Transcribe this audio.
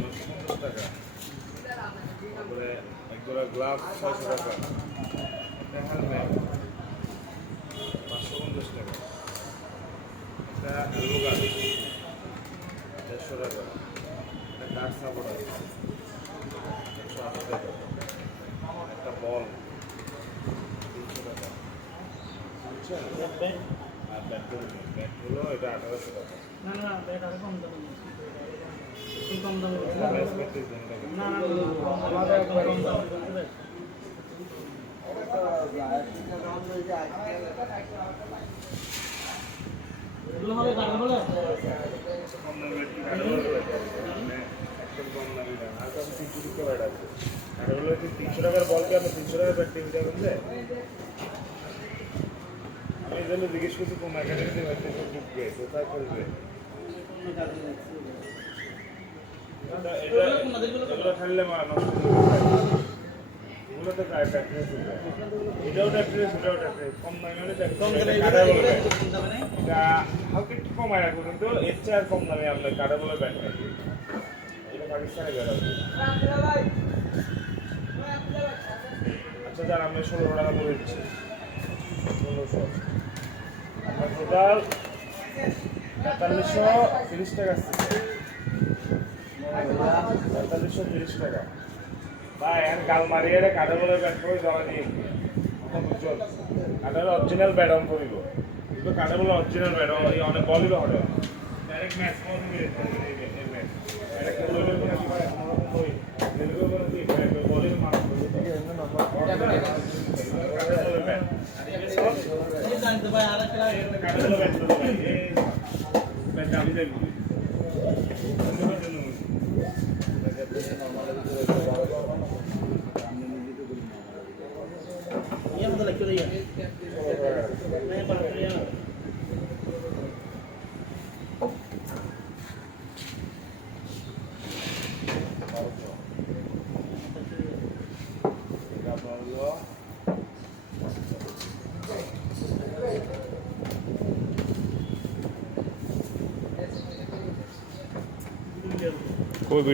950 টাকা। তারপরে এক জোড়া গ্লাভ 600 টাকা। একটা হেলমেট 550 টাকা। একটা অ্যালবোগান 150 টাকা। একটা কাঠ সাপোর্ট আছে 180 টাকা। একটা বল 300 টাকা। বুঝছেন? আর ব্যাট হলো এটা 1800 টাকা। না না ব্যাট আরো কম দামে একটু কম দামে প্রাইস করতেছেন টাকা। না না আমাদের একবার কম দামে বলতে এগুলো হবে কাটা বলে কম দামে একটু কাটা বলে মানে একদম কম দামে না আর কাছে 300 টাকা ব্যাট আছে কাটা বলে 300 টাকার বল কি আপনি 300 টাকার ব্যাট টিম দেবেন যে আমি এই জন্য জিজ্ঞেস করছি কোন একাডেমিতে ব্যাট ঢুকবে কোথায় খেলবে এগুলো খেললে নষ্ট এগুলো তো ট্যাক্টরে চলবে এটাও ট্যাক্টরে সেটাও ট্যাক্টরে কম দামে মানে কাটা বলবে এটা হালকা একটু কমায় রাখবো কিন্তু এর চেয়ে আর কম দামে আপনার কাটা বলে ব্যাট নেই এটা পাকিস্তানে বেরোবে আচ্ছা যার আমরা 16 টাকা করে দিচ্ছি 1600 আপনার টোটাল 4530 টাকা আসছে 4530 টাকা ভাই এখন গাল মারিয়ে কাটা বলে ব্যাট করে জমা দিয়ে বুঝছেন কাটার অরিজিনাল ব্যাট অন করিব কিন্তু কাটা বলে অরিজিনাল ব্যাট অনেক বলিব হবে ডাইরেক্ট ম্যাচ মতো দিয়ে এই ম্যাচ এটা খেললে কোনো কি পারে কোনো রকম ওই রেলওয়ে কোনো কি বলির মান করবে ঠিক আছে নাম্বার কাটা বলে ব্যাট এই জানতে ভাই আরেকটা কাটা বলে ব্যাট তো ভাই এই ব্যাট আমি দেখব ये मतलब क्यों नहीं है मैं बात कर रहा हूं এটা আপনার হলো